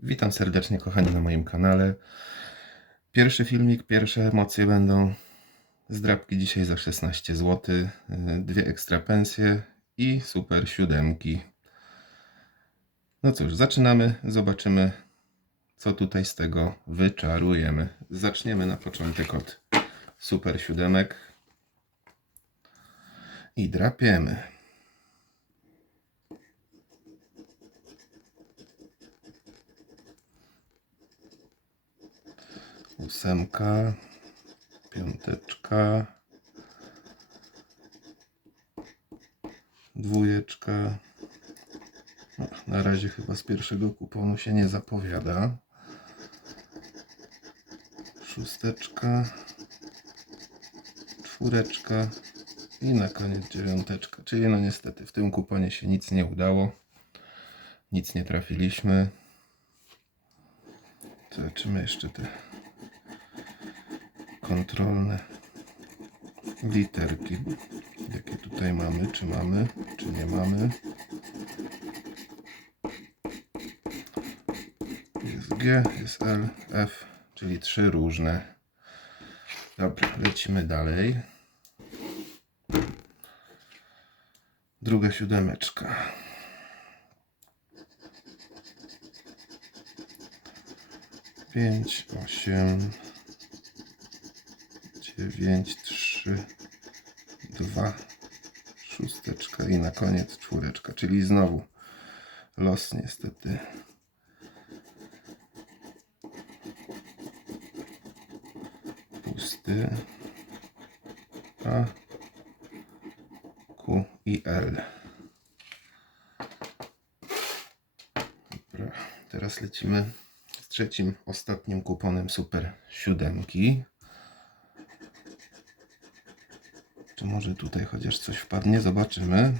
Witam serdecznie kochani na moim kanale. Pierwszy filmik, pierwsze emocje będą. Zdrabki dzisiaj za 16 zł, dwie ekstra pensje i super siódemki. No cóż, zaczynamy, zobaczymy co tutaj z tego wyczarujemy. Zaczniemy na początek od super siódemek i drapiemy. Ósemka, piąteczka, dwójeczka. No, na razie chyba z pierwszego kuponu się nie zapowiada. Szósteczka, czwóreczka i na koniec dziewiąteczka. Czyli no niestety w tym kuponie się nic nie udało. Nic nie trafiliśmy. Zobaczymy jeszcze te kontrolne literki. Jakie tutaj mamy? Czy mamy, czy nie mamy? Jest G, jest L, F, czyli trzy różne. Dobra, lecimy dalej. Druga siódemeczka. Pięć, osiem, dziewięć, trzy, dwa, szósteczka i na koniec czwóreczka, czyli znowu los niestety. Pusty. A, Q i L. Dobra, teraz lecimy z trzecim, ostatnim kuponem super siódemki. Czy może tutaj chociaż coś wpadnie? Zobaczymy.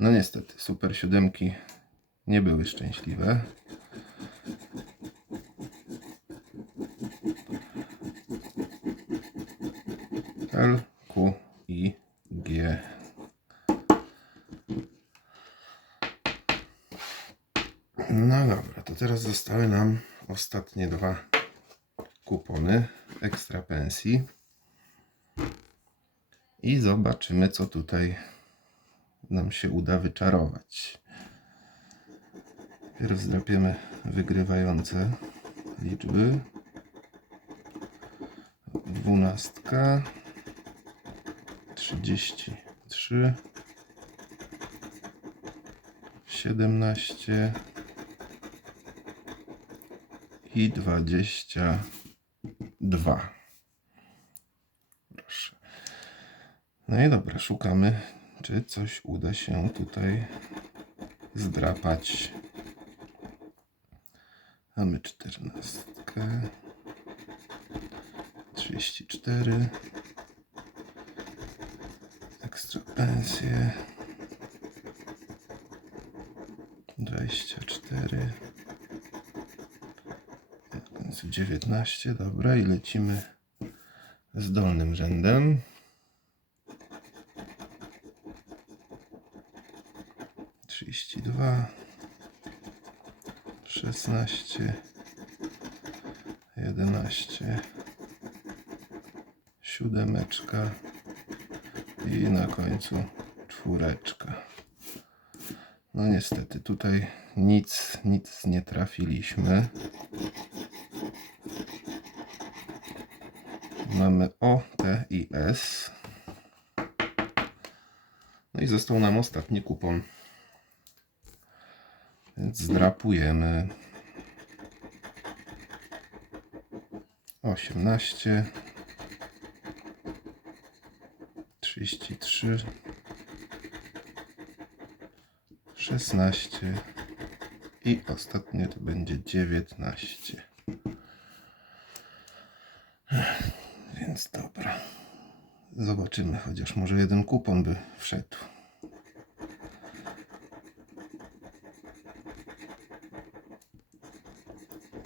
No niestety, super siódemki nie były szczęśliwe. L, Q i G. No dobra, teraz zostały nam ostatnie dwa kupony ekstra pensji. I zobaczymy, co tutaj nam się uda wyczarować. Pierw zdrapiemy wygrywające liczby. Dwunastka, trzydzieści trzy, siedemnaście i dwadzieścia dwa. Proszę. No i dobra, szukamy, czy coś uda się tutaj zdrapać. Mamy czternastkę, trzydzieści cztery, ekstra pensje, dwadzieścia cztery. W końcu 19, dobra, i lecimy z dolnym rzędem. Trzydzieści dwa, szesnaście, jedenaście, siódemeczka i na końcu czwóreczka. No niestety, tutaj nic, nic nie trafiliśmy. Mamy O, T i S. No i został nam ostatni kupon. Więc zdrapujemy. 18 33 16 i ostatnie to będzie 19. Więc dobra. Zobaczymy, chociaż może jeden kupon by wszedł.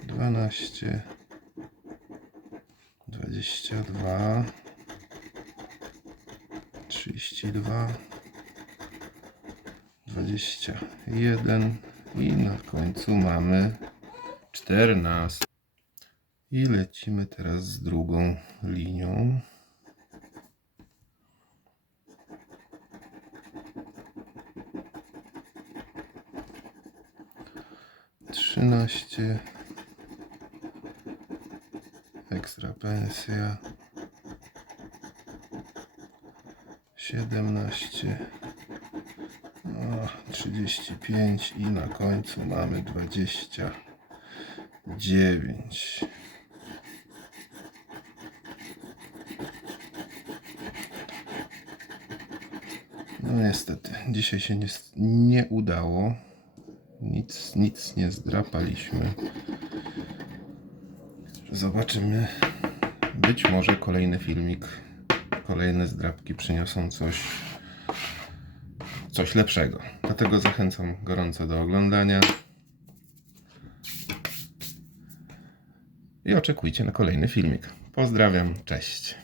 Dwanaście, dwadzieścia. 22, 32, 21 i na końcu mamy 14. I lecimy teraz z drugą linią. Trzynaście. Ekstra pensja. Siedemnaście. O, 35 i na końcu mamy 29. No niestety, dzisiaj się nie, nie udało. Nic, nic nie zdrapaliśmy. Zobaczymy. Być może kolejny filmik, kolejne zdrapki przyniosą coś, coś lepszego. Dlatego zachęcam gorąco do oglądania. I oczekujcie na kolejny filmik. Pozdrawiam, cześć.